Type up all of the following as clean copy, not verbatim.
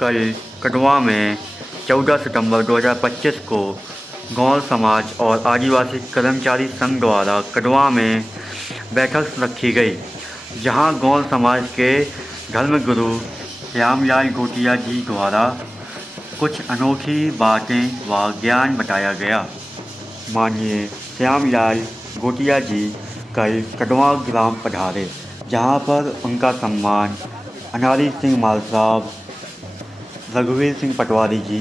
कल कटवा में 14 सितंबर 2025 को गौड़ समाज और आदिवासी कर्मचारी संघ द्वारा कटवा में बैठक रखी गई, जहां गौड़ समाज के धर्मगुरु श्यामलाल गोटिया जी द्वारा कुछ अनोखी बातें व ज्ञान बताया गया। माननीय श्यामलाल गोटिया जी कल कटवा ग्राम पधारे, जहां पर उनका सम्मान अनारी सिंह माल साहब, रघुवीर सिंह पटवारी जी,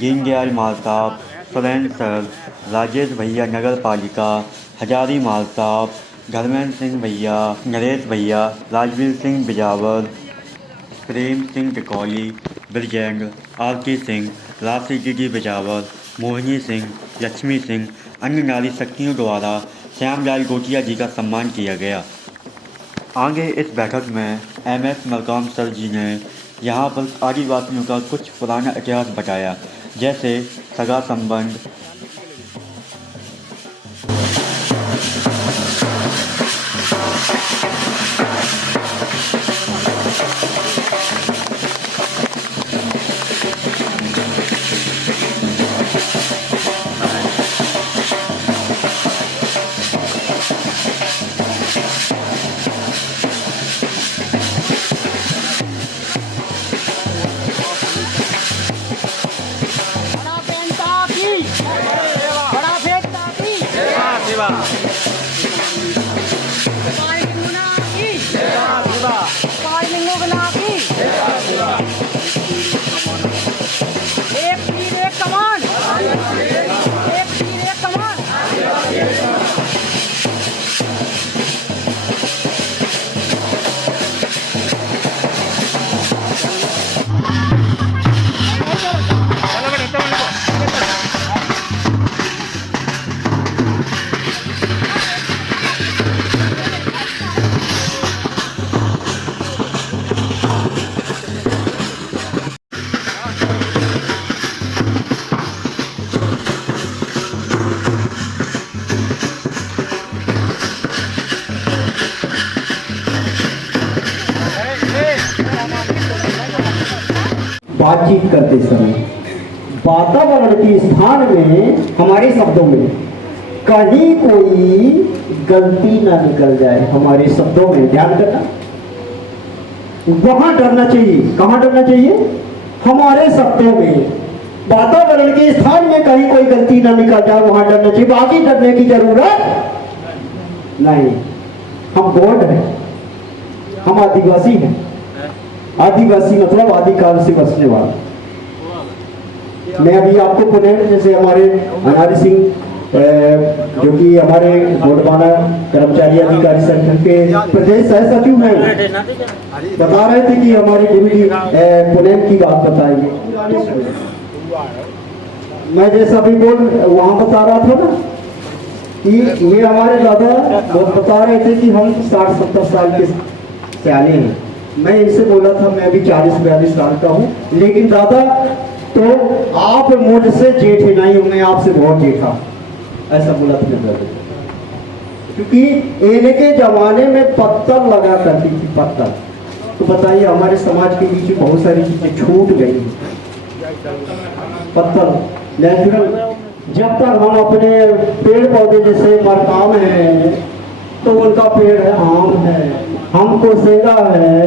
दीनदयाल माल साहब, सुरेंद्र सर, राजेश भैया नगर पालिका, हजारी माल साहब, धर्मेंद्र सिंह भैया, नरेश भैया, राजवीर सिंह बिजावर, प्रेम सिंह टिकौली, ब्रजेंद्र, आरती सिंह, राशि दीदी बिजावर, मोहिनी सिंह, लक्ष्मी सिंह, अन्य नारी शक्तियों द्वारा श्यामलाल गोटिया जी का सम्मान किया गया। आगे इस बैठक में MS मलकाम सर जी ने यहाँ पर आदिवासियों का कुछ पुराना इतिहास बताया, जैसे सगा संबंध, बातचीत करते समय वातावरण के स्थान में हमारे शब्दों में कहीं कोई गलती ना निकल जाए। हमारे शब्दों में ध्यान करना, वहां डरना चाहिए। कहां डरना चाहिए? हमारे शब्दों में वातावरण के स्थान में कहीं कोई गलती ना निकल जाए, वहां डरना चाहिए। बाकी डरने की जरूरत नहीं। हम गौड़ हैं, हम आदिवासी हैं। आदिवासी मतलब आदिकाल से बसने वाला। मैं अभी आपको पुनः जैसे हमारे अनारी सिंह जो कि हमारे गोडवाना कर्मचारी अधिकारी संघ के प्रदेश सह सचिव हैं, बता रहे थे कि हमारी गुरु जी पुनः की बात बताएंगे। मैं जैसा अभी वहां बता रहा था ना कि ये हमारे दादा बता रहे थे कि हम 60-70 साल के सियाने हैं। मैं इनसे बोला था मैं भी 40-42 साल का हूँ, लेकिन दादा तो आप मुझसे जेठे नहीं हो, मैं आपसे बहुत जेठा, ऐसा बोला था मेरे दादा। क्योंकि इनके जमाने में पत्तल लगा करती थी, पत्तल। तो बताइए हमारे समाज के बीच में बहुत सारी चीजें छूट गई। पत्तल नेचुरल, जब तक हम अपने पेड़ पौधे जैसे मरकाम है तो उनका पेड़ है आम है, हमको सेगा है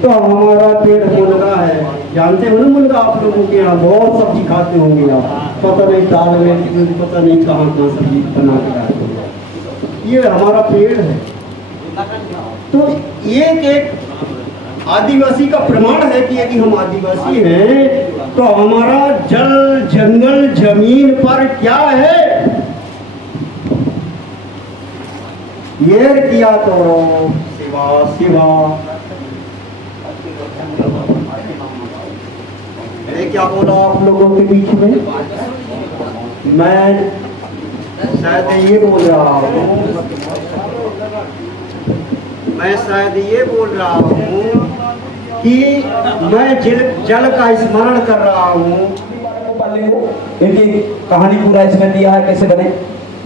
तो हमारा पेड़ मुनगा है। जानते हो ना मुनगा? आप लोगों के यहाँ बहुत सब्जी खाते होंगे आप, पता नहीं दाल में पता नहीं कहाँ सब्जी बना के खाते होंगे। ये हमारा पेड़ है। तो एक आदिवासी का प्रमाण है कि यदि हम आदिवासी हैं तो हमारा जल जंगल जमीन पर क्या है? ये किया करो सेवा सेवा। मैं क्या बोला आप लोगों के बीच में? मैं शायद ये बोल रहा हूँ, मैं शायद ये बोल रहा हूँ कि मैं जल का स्मरण कर रहा हूँ। एक कहानी पूरा इसमें दिया है कैसे बने।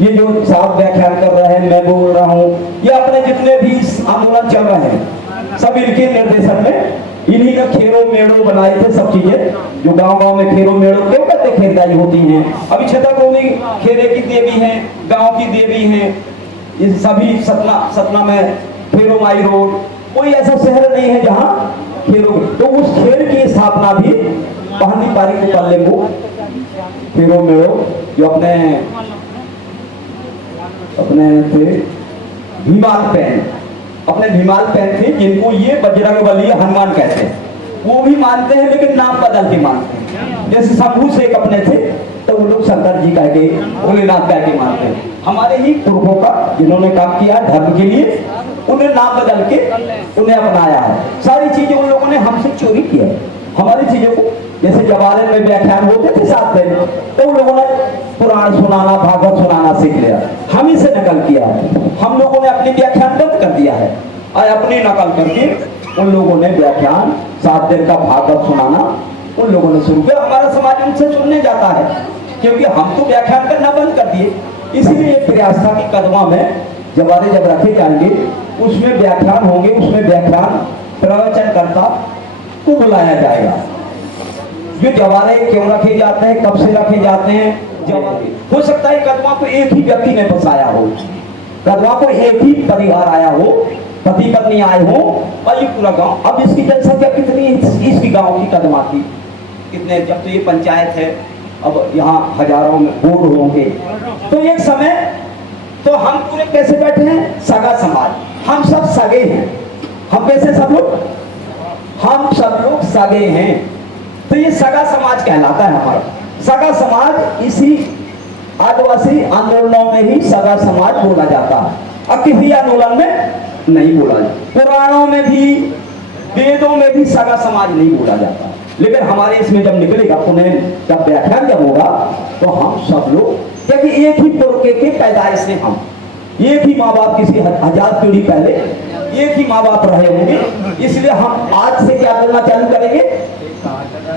ये जो साहब व्याख्यान कर रहे हैं, मैं बोल रहा हूँ, ये अपने जितने भी आंदोलन चल रहे हैं सब इनके निर्देशन में इन्हीं का खेरों मेड़ों बनाए थे सब चीजें, जो गांव में खेरों मेड़ों क्यों कहते खेरदाई होती हैं। अभी छतरपुर में खेरे की देवी हैं, गांव की देवी हैं, ये सभी सतना में खेरो माई रोड, कोई ऐसा शहर नहीं है जहां खेरों, तो उस खेर की स्थापना भी पहली पारी को कर लेंगे खेरो मेड़ो, जो अपने थे भीमाल पैन थे, जिनको ये बजरंगबली हनुमान कहते हैं, वो भी मानते हैं लेकिन नाम बदल के मानते हैं। जैसे शंभू शेख अपने थे तो वो लोग शंकर जी कह के, भोलेनाथ कह के मानते हैं। हमारे ही पूर्वों का जिन्होंने काम किया धर्म के लिए, उन्हें नाम बदल के उन्हें अपनाया है। सारी चीजें उन लोगों ने हमसे चोरी किया है, हमारी चीजों को। जैसे जवाहर में व्याख्यान होते थे साथ में, तो उन लोगों ने पुराण सुनाना, भागवत सुनाना सीख लिया, हम ही से नकल किया है। हम लोगों ने अपनी व्याख्यान बंद कर दिया है और अपनी नकल करके उन लोगों ने व्याख्यान 7 दिन का भागवत सुनाना उन लोगों ने शुरू किया। हमारा समाज उनसे सुनने जाता है, क्योंकि हम तो व्याख्यान करना बंद कर दिए। इसीलिए एक प्रयास था कि कदवा में जवारे जब रखे जाएंगे, उसमें व्याख्यान होंगे, उसमें व्याख्यान प्रवचनकर्ता को बुलाया जाएगा। जो जवारे क्यों रखे जाते हैं, कब से रखे जाते हैं, हो सकता है कदवा को एक ही व्यक्ति ने बसाया हो, कदवा को एक ही परिवार आया हो, पति पत्नी आए हो और ये पूरा गांव। अब इसकी जनसंख्या कितनी है इसकी गांव की कदमा की, कितने, जब तो ये पंचायत है, अब यहाँ हजारों में बोर्ड होंगे। तो एक समय तो हम पूरे कैसे बैठे हैं, सगा समाज, हम सब सगे हैं। हम कैसे सब लोग, हम सब लोग सगे हैं, तो ये सगा समाज कहलाता है हमारा। सगा समाज इसी आदिवासी आंदोलनों में ही सगा समाज बोला जाता है, अब किसी आंदोलन में नहीं बोला जाता। पुराणों में भी, वेदों में भी सगा समाज नहीं बोला जाता, लेकिन हमारे इसमें जब निकलेगा, पुणे जब व्याख्यान जब होगा, तो हम सब लोग, क्योंकि एक ही पुरखे के पैदाइश से हम, एक ही माँ बाप, किसी 1000 पीढ़ी पहले एक ही माँ बाप रहे होंगे, इसलिए हम आज से क्या बोलना चालू करेंगे,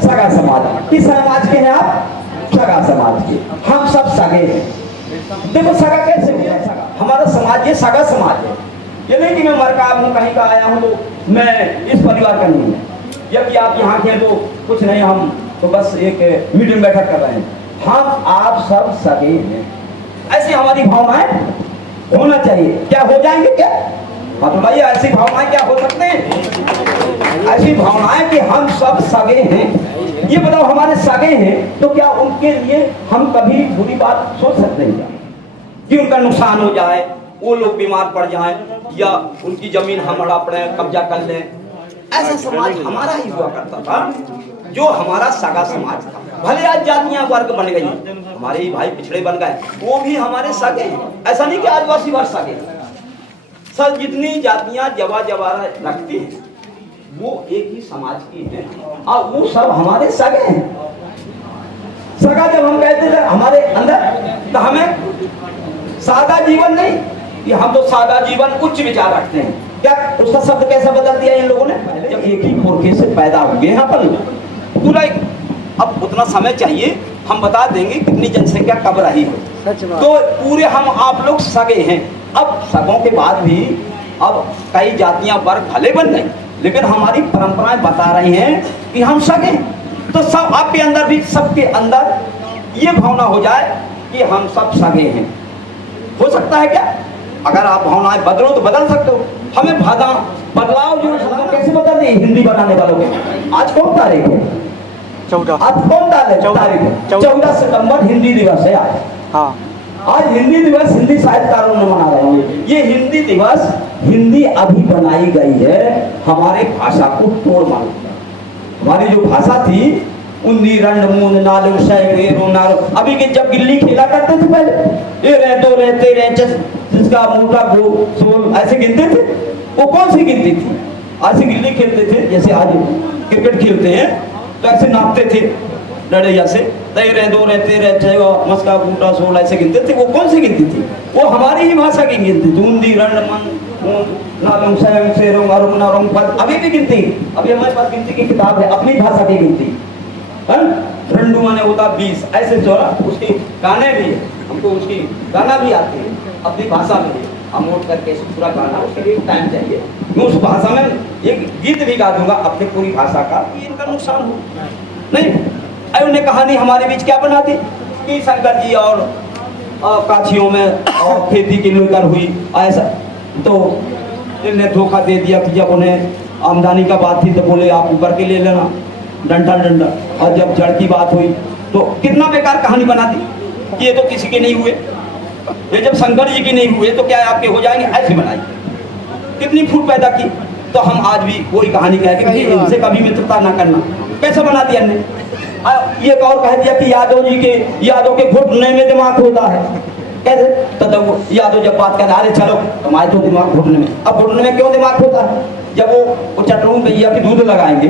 सगा समाज। किस समाज के हैं आप, सगा समाज के। हम सब सगे हैं। देखो सगा कैसे हुआ, सगा हमारा समाज, ये सगा समाज है। ये नहीं कि मैं मरकाब हूँ, कहीं का आया हूँ तो मैं इस परिवार का नहीं हूँ, जबकि आप यहाँ के तो कुछ नहीं, हम तो बस एक मीटिंग बैठक कर रहे हैं। हम आप सब सगे हैं, ऐसी हमारी भावनाएं होना चाहिए। क्या हो जाएंगे क्या, हाँ तो भाई ऐसी भावनाएं क्या हो सकते हैं, ऐसी भावनाएं कि हम सब सगे हैं। ये बताओ, हमारे सगे हैं तो क्या उनके लिए हम कभी बुरी बात सोच सकते हैं क्या, कि उनका नुकसान हो जाए, वो लोग बीमार पड़ जाएं, या उनकी जमीन हम हड़प रहे कब्जा कर लें। ऐसा समाज हमारा ही हुआ करता था, जो हमारा सगा समाज था। भले आज जातियां वर्ग बन गई, हमारे ही भाई पिछड़े बन गए, वो भी हमारे सगे हैं। ऐसा नहीं कि आदिवासी वर्ग सगे, सब जितनी जातियां जवारा रखती हैं वो एक ही समाज की हैं, और वो सब हमारे सगे हैं। सगा जब हम कहते थे हमारे अंदर, तो हमें सादा जीवन नहीं, कि हम तो सादा जीवन उच्च विचार रखते हैं। क्या उसका शब्द कैसा बदल दिया इन लोगों ने, जब एक ही पुरखे से पैदा हो गए यहाँ पर पूरा। अब उतना समय चाहिए, हम बता देंगे कितनी जनसंख्या कब रही है, तो पूरे हम आप लोग सगे हैं। अब सगों के बाद भी अब कई जातियां वर्ग भले बन गए, लेकिन हमारी परंपराएं बता रही हैं कि हम सगे। तो सब आपके अंदर भी, सबके अंदर ये भावना हो जाए कि हम सब सगे हैं। हो सकता है क्या, अगर आप भावनाएं बदलो तो बदल सकते हो। हमें बदलाव जो कैसे बदल दिए हिंदी बनाने वालों के। आज कौन तारीख है, 14, आज कौन तारीख है, 14 सितंबर हिंदी दिवस है आज। हाँ, आज हिंदी दिवस हिंदी साहित्यकारों ने मना रहे हैं। ये हिंदी दिवस, हिंदी अभी बनाई गई है हमारे भाषा को तोड़ मार। हमारी जो भाषा थी, उन्नी रंड मून नालो शैरो नारो, अभी के जब गिल्ली खेला करते थे पहले, ये रह दो रहते रह, जिसका मोटा गो सोल, ऐसे गिनते थे। वो कौन सी गिनती थी, ऐसे गिल्ली खेलते थे जैसे आज क्रिकेट खेलते हैं, तो ऐसे नापते थे लड़ैया से, तय रह दो रहते रह, मस्का बूटा सोल, ऐसे गिनते थे। वो कौन सी गिनती थी, वो हमारी ही भाषा की गिनती थी। उन्नी रंड मन अभी भी गिनती, अभी हमारे पास गिनती की किताब है, अपनी भाषा की गिनती। रंडू माने होता 20, ऐसे 14। उसके गाने भी, हमको उसकी गाना भी आती है अपनी भाषा में। अमोट करके इसे पूरा गाना, उसके लिए टाइम चाहिए। मैं उस भाषा में एक गीत भी गा दूंगा अपनी पूरी भाषा का, कि इनका नुकसान हो नहीं। अरे उन्हें कहानी हमारे बीच क्या बना दी कि शंकर जी और काछियों में और खेती की लेकर हुई ऐसा, तो इन्हें धोखा दे दिया कि जब उन्हें आमदनी का बात थी तो बोले आप ऊपर के ले लेना डंडा, और जब जड़ की बात हुई तो कितना बेकार कहानी बना दी कि ये तो किसी के नहीं हुए, ये जब शंकर जी के नहीं हुए तो क्या आपके हो जाएंगे, ऐसी बनाई, कितनी फूट पैदा की। तो हम आज भी वही कहानी कह के इनसे कभी मित्रता ना करना, कैसे बना दिया ने। ये और कह दिया कि यादव के घुटने में दिमाग होता है, कैसे? तो यादव जब बात कर अरे चलो हमारे तो दिमाग घुटने में, अब घुटने में क्यों दिमाग होता है? जब वो चटरू गैया की दूध लगाएंगे,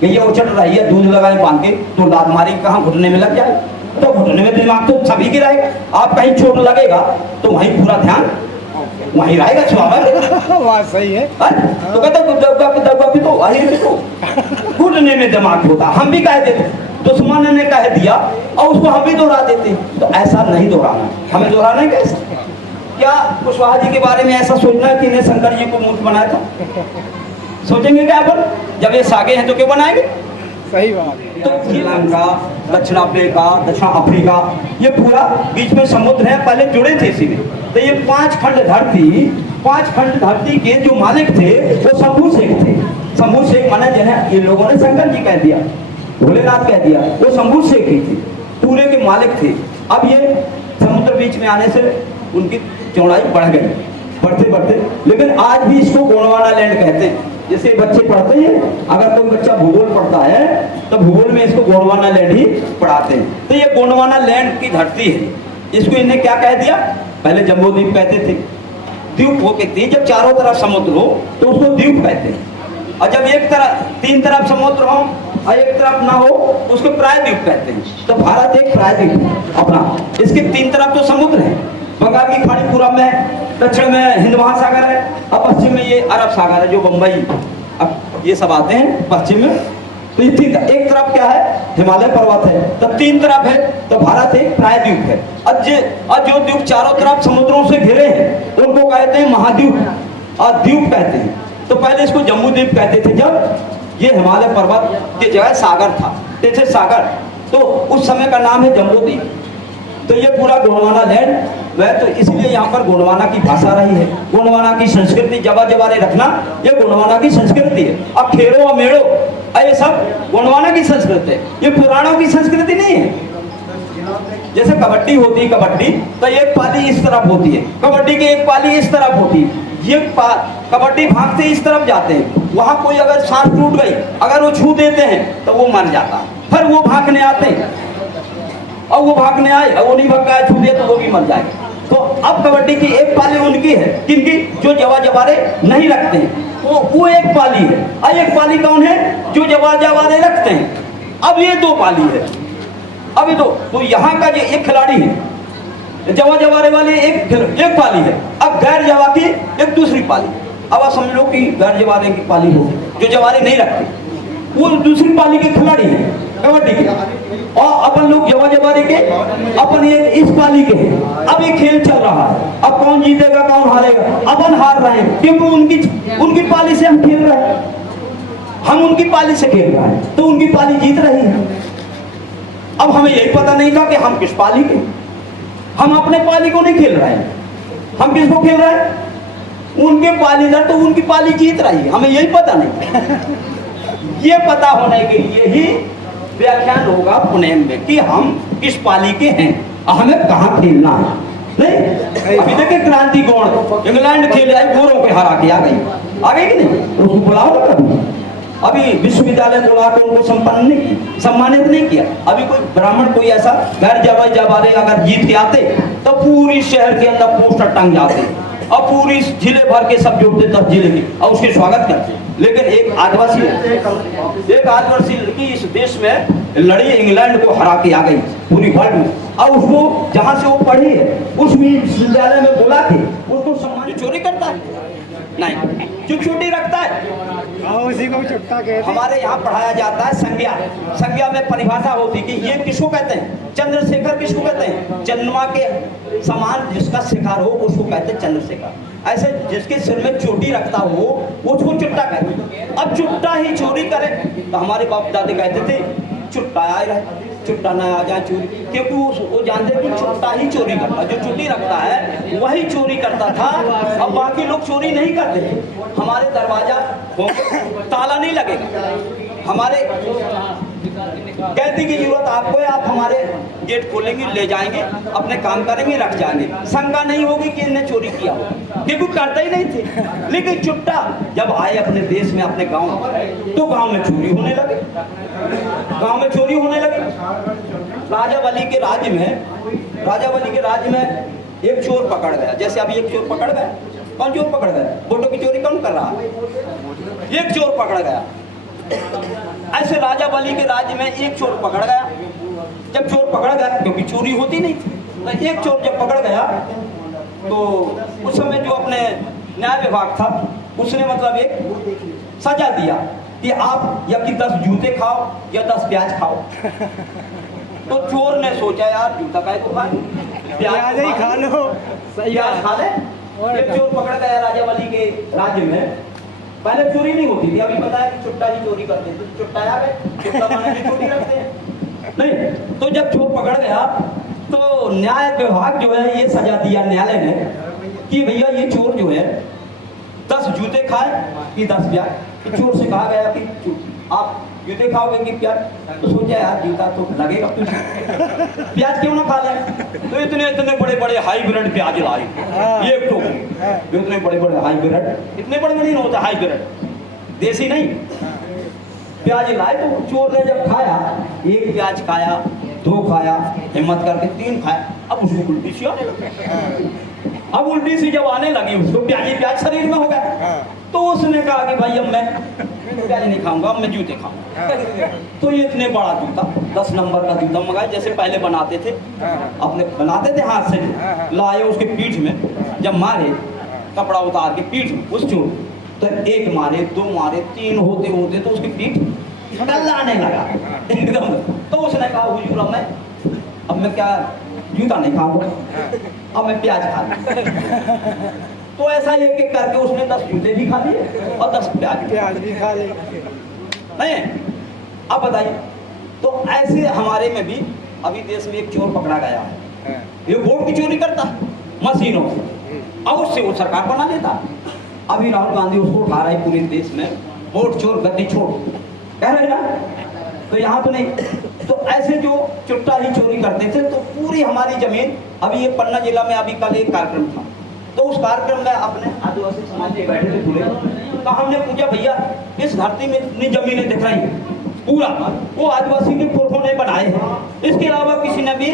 गैया उचट रही है, दूध लगाए बांध के, तो लात मारी कहाँ घुटने में लग जाए, तो घुटने में दिमाग तो सभी की रहेगा। आप कहीं चोट लगेगा तो वहीं पूरा ध्यान वहीं रहेगा, छुआ सही है। तो कहते भी तो वही तो घुटने में दिमाग होता। हम भी कह देते, दुश्मन ने कह दिया और उसको हम भी दोहरा देते, तो ऐसा नहीं दोहराना, हमें दोहराना कैसा? क्या कुशवाहा जी के बारे में ऐसा सोचना है कि इन्हें शंकर जी को मूर्ख बनाया था? सोचेंगे क्या अपन? जब ये सागे हैं तो क्यों बनाएंगे? सही बात। तो श्रीलंका, दक्षिण अफ्रीका, ये पूरा बीच में समुद्र है, पहले जुड़े थे सीधे। तो ये 5 खंड धरती के जो मालिक थे वो शंभू शेख थे। शंभू शेख माने जिन्हें ये लोगों ने शंकर जी कह दिया, भोलेनाथ कह दिया, वो शंभू शेख ही थे, पूरे के मालिक थे। अब ये समुद्र बीच में आने से उनकी चौड़ाई बढ़ गई, बढ़ते, लेकिन आज भी इसको गोंडवाना लैंड कहते हैं। जैसे बच्चे पढ़ते हैं, अगर कोई बच्चा भूगोल पढ़ता है तो भूगोल में इसको गोंडवाना लैंड ही पढ़ाते हैं। तो ये गोंडवाना लैंड की धरती है, इसको इन्हें क्या कह दिया? पहले जम्बूद्वीप कहते थे, द्वीप वो कहते हैं, जब चारों तरफ समुद्र हो तो उसको द्वीप कहते हैं, और जब एक तरफ 3 तरफ समुद्र हो और एक तरफ ना हो तो उसको प्रायद्वीप कहते हैं। तो भारत एक प्रायद्वीप अपना, इसके 3 तरफ तो समुद्र है, बंगाल की खाड़ी पूरा में, दक्षिण में हिंद महासागर है, और पश्चिम में ये अरब सागर है, जो बंबई अब ये सब आते हैं पश्चिम में। तो ये एक तरफ क्या है? हिमालय पर्वत है, तो 3 तरफ है, तो भारत एक प्रायद्वीप है। और जो द्वीप चारों तरफ समुद्रों से घिरे हैं उनको कहते हैं महाद्वीप और द्वीप कहते हैं। तो पहले इसको जम्बूद्वीप कहते थे, जब ये हिमालय पर्वत की जगह सागर था, जैसे सागर, तो उस समय का नाम है जम्बूद्वीप। तो ये पूरा गोंडवाना लैंड वह, तो इसलिए यहाँ पर गोंडवाना की भाषा रही है, गोंडवाना की संस्कृति जवा जवारे रखना, ये गोंडवाना की संस्कृति है। अब खेरो और मेड़ो ये सब गोंडवाना की संस्कृति है, ये पुराणों की संस्कृति नहीं है। जैसे कबड्डी होती है, कबड्डी तो एक पाली इस तरफ होती है, कबड्डी की एक पाली इस तरफ होती है, ये कबड्डी भागते इस तरफ जाते हैं, वहां कोई अगर सांस टूट गई, अगर वो छू देते हैं तो वो मर जाता है, फिर वो भागने आते हैं, और वो भागने आए और वो नहीं भाग पाए, छू दिया तो वो भी मर जाएगा। तो अब कबड्डी की एक पाली उनकी है, किनकी? जो जवा जवारे नहीं रखते हैं, वो एक पाली है। और एक पाली कौन है? जो जवा जवारे रखते हैं। अब ये 2 पाली है, अभी तो यहाँ का जो एक खिलाड़ी है, जवा जवारे वाले एक पाली है, अब गैर जवा की एक दूसरी पाली। अब आप समझ लो कि गैर जवारे की पाली हो, जो जवारे नहीं रखते, वो दूसरी पाली के खिलाड़ी है कबड्डी के, और अपन लोग जवा जवारे के अपन ये इस पाली के हैं। अब ये खेल चल रहा है, अब कौन जीतेगा कौन हारेगा? अपन हार रहे हैं क्योंकि उनकी पाली से हम खेल रहे हैं, हम उनकी पाली से खेल रहे हैं, तो उनकी पाली जीत रही है। अब हमें यही पता नहीं था कि हम किस पाली के, हम अपने पाली को नहीं खेल रहे हैं, हम किसको खेल रहे हैं? उनके पालीदार, तो उनकी पाली जीत रही है, हमें यही पता नहीं। ये पता होने के लिए ही व्याख्यान होगा पुणे में कि हम किस पाली के हैं, हमें कहाँ खेलना है। नहीं अभी देखिए क्रांति कौन इंग्लैंड खेले आई, गोरों पे हरा के आ गई कि नहीं? उसको बुलाओ ना कभी, अभी विश्वविद्यालय बुला के उनको सम्मानित नहीं किया। अभी कोई ब्राह्मण कोई ऐसा गैर जवा जवारे अगर जीत के आते तो पूरी शहर के अंदर पोस्टर टंग जाते और पूरी जिले भर के सब जुड़ते 10 जिले के और उसके स्वागत करते। लेकिन एक आदिवासी लड़की इस देश में लड़ी, इंग्लैंड को हरा के आ गई पूरी वर्ल्ड में, और उसको जहाँ से वो पढ़ी है उस विश्वविद्यालय में बुला के उसको सम्मान। चोरी करता है नहीं, जो चोटी रखता है उसी को चुट्टा कहते हमारे यहाँ पढ़ाया जाता है संज्ञा। संज्ञा में परिभाषा होती है कि ये किसको कहते हैं, चंद्रशेखर किसको कहते हैं, चंद्रमा के समान जिसका शिकार हो उसको कहते हैं चंद्रशेखर। ऐसे जिसके सिर में चोटी रखता हो उसको चुट्टा कहते हैं। अब चुट्टा ही चोरी करे तो हमारे बाप दादी कहते थे चुट्टा आए रहे, चुट्टा ना आ जाए चोरी, क्योंकि वो जानते कि चुट्टा ही चोरी करता, जो चुट्टी रखता है वही चोरी करता था। अब बाकी लोग चोरी नहीं करते थे। हमारे दरवाजा ताला नहीं लगेगा, हमारे कहती की जरूरत आपको है, आप हमारे गेट खोलेंगे, ले जाएंगे, अपने काम करेंगे, रख जाएंगे, शंका नहीं होगी कि इन्हें चोरी किया हो, क्योंकि करते ही नहीं थे। लेकिन चुट्टा जब आए अपने देश में, अपने गांव में, तो गांव में चोरी होने लगे, गांव में चोरी होने लगी। राजा बली के राज्य में एक चोर पकड़ गया। जैसे अभी एक चोर पकड़ गया, कौन चोर पकड़ गया, वोटों की चोरी कौन कर रहा है, एक चोर पकड़ गया। ऐसे राजा बली के राज्य में एक चोर पकड़ गया। जब चोर पकड़ गया, क्योंकि चोरी होती नहीं थी, तो एक चोर जब पकड़ गया तो उस समय जो अपने न्याय विभाग था उसने मतलब एक सजा दिया कि आप या कि 10 जूते खाओ या 10 प्याज खाओ। तो चोर ने सोचा यार जूता का तो खाए, प्याज ही खा लो, प्याज खा ले। एक चोर पकड़ गया राजा बली के राज्य में। पहले चोरी नहीं होती थी, अभी पता है कि चुट्टा ही चोरी करते थे, चुट्टा आ गए, चुट्टा माने भी चोरी करते हैं नहीं। तो जब चोर पकड़ गया तो न्याय विभाग जो है ये सजा दिया न्यायालय ने कि भैया ये चोर जो है 10 जूते खाए कि 10 प्याज। तो चोर से कहा गया कि आप जूते खाओगे कि प्याज, तो सोचा यार जूता तो लगेगा कुछ, प्याज क्यों ना खा लें। तो इतने बड़े बड़े हाइब्रिड प्याज लाए, एक तो इतने बड़े बड़े हाइब्रिड, इतने बड़े नहीं होता हाइब्रिड, देसी नहीं, प्याज लाए। तो चोर ने जब खाया, एक प्याज खाया, 2 खाया, हिम्मत करके 3 खाया। अब उसको उल्टी सी आने लगी। अब उल्टी सी जब आने लगी उसको, प्याज शरीर में हो गया। तो उसने कहा कि भाई अब मैं प्याज नहीं खाऊंगा, अब मैं जूते खाऊंगा। तो ये इतने बड़ा जूता, 10 नंबर का जूता मंगाया, जैसे पहले बनाते थे, अपने बनाते थे हाथ से, लाए उसके पीठ में, जब मारे कपड़ा उतार के पीठ में उस चोर, तो 1 मारे, 2 मारे, 3 होते होते तो उसकी पीठ टल्लाने लगा एकदम। तो उसने कहा हुजूर अब मैं क्या जूता नहीं खाऊंगा, अब मैं प्याज खा लूं। तो ऐसा एक एक करके उसने 10 जूते भी खा लिए और 10 प्याज भी खा लिए। नहीं, अब बताइए, तो ऐसे हमारे में भी अभी देश में एक चोर पकड़ा गया है, ये वोट की चोरी करता है मशीनों से, और उससे वो सरकार बना लेता। अभी राहुल गांधी उसको उठा रहे पूरे देश में, वोट चोर गद्दी छोड़ कह रहे ना, तो यहाँ तो नहीं। तो ऐसे जो चुट्टा ही चोरी करते थे, तो पूरी हमारी जमीन, अभी ये पन्ना जिला में अभी कल एक कार्यक्रम था, तो उस कार्यक्रम में अपने आदिवासी समाज के बैठे थे पूरे, तो हमने पूछा भैया इस धरती में इतनी जमीनें दिख रही हैं, पूरा वो आदिवासी के पुरखों ने बनाए हैं, इसके अलावा किसी ने भी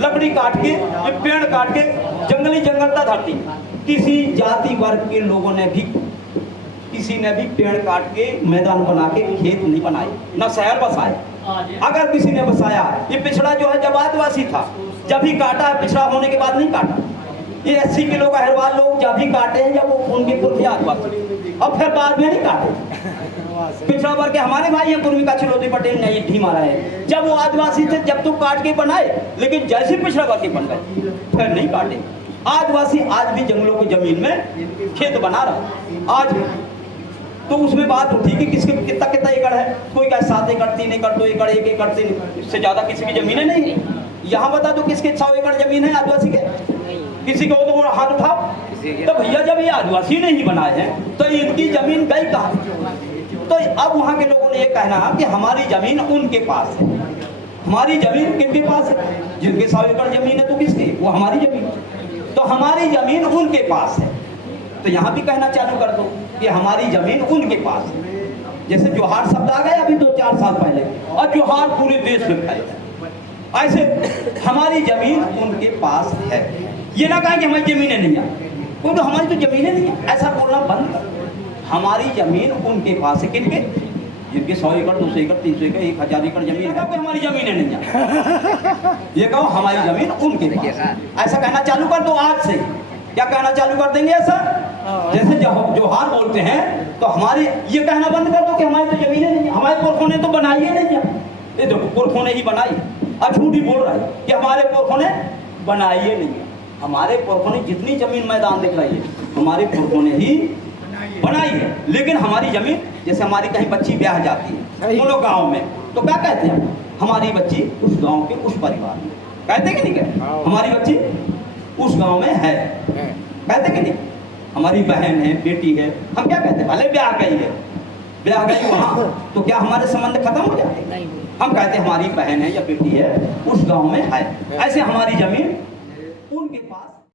लकड़ी काट के, पेड़ काट के, जंगली जंगलता धरती, किसी जाति वर्ग के लोगों ने भी, किसी ने भी पेड़ काट के मैदान बना के खेत नहीं बनाए, न शहर बसाए। अगर किसी ने बसाया, ये पिछड़ा जो है जब आदिवासी था, जब ही काटा है, पिछड़ा होने के बाद नहीं काटा। ये 80 किलो का अहिरवाल लोग जब भी काटे हैं जब वो उनके पुरखे आदिवासी, और फिर बाद में नहीं काटे। पिछड़ा वर्ग के हमारे भाई हैं कुर्मी का चिलोदी पटेल ने ये ढी मारा है, जब वो आदिवासी थे जब तो काट के बनाए, लेकिन जैसे पिछड़ा वर्ग के बन गए फिर नहीं काटे। आदिवासी आज भी जंगलों की जमीन में खेत बना रहा आज। तो उसमें बात उठी कि किसके कितना कितना एकड़ है, कोई कहे 7 एकड़, 3 एकड़, 2 एकड़, 1 एकड़, 3, इससे ज्यादा किसी की जमीनें नहीं। यहाँ बता दो किसके 100 एकड़ जमीन है आदिवासी के, किसी को तो हाथ उठाओ। तो भैया जब ये आदिवासी ने ही बनाए हैं तो इनकी जमीन गई कहाँ? तो अब वहाँ के लोगों ने ये कहना कि हमारी जमीन उनके पास है। हमारी जमीन किनके पास है? जिनके 100 एकड़ जमीन है तो किसकी, वो हमारी जमीन। तो हमारी जमीन उनके पास है, तो यहाँ भी कहना चालू कर दो कि हमारी जमीन उनके पास है। जैसे जोहार शब्द आ गया अभी 2-4 साल पहले, और जोहार पूरे देश में फैलता है। ऐसे हमारी जमीन उनके पास है, ये ना कहें कि हमारी जमीनें नहीं है, क्योंकि हमारी तो जमीनें नहीं है, ऐसा बोलना बंद कर। हमारी जमीन उनके पास है, किनके? जिनके 100 एकड़, 200 एकड़, 300 एकड़, 1000 एकड़ जमीन है, हमारी जमीनें नहीं है। ये कहो हमारी जमीन उनके पास, ऐसा कहना चालू कर दो आज से। क्या कहना चालू कर देंगे ऐसा? जैसे जोहार बोलते हैं तो हमारे ये कहना बंद कर दो कि हमारी तो जमीनें नहीं है, हमारे पुरखों ने तो बनाई ही नहीं है। ये देखो पुरखों ने ही बनाई, और झूठी बोल रहा है कि हमारे पुरखों ने बनाई ही नहीं है। हमारे पुरखों ने जितनी जमीन मैदान दिख रही है हमारे पुरखों ने ही बनाई है। लेकिन हमारी जमीन, जैसे हमारी कहीं बच्ची ब्याह जाती है वो लोग गाँव में, तो क्या कहते हैं, हमारी बच्ची उस गाँव के उस परिवार में, कहते कि नहीं कहते, हमारी बच्ची उस गाँव में है, कहते कि नहीं, हमारी बहन है, बेटी है, हम क्या कहते हैं, भले ब्याह गई है, ब्याह गई वहाँ, तो क्या हमारे संबंध खत्म हो जाते हैं? हम कहते हैं हमारी बहन है या बेटी है उस गांव में है। ऐसे हमारी जमीन उनके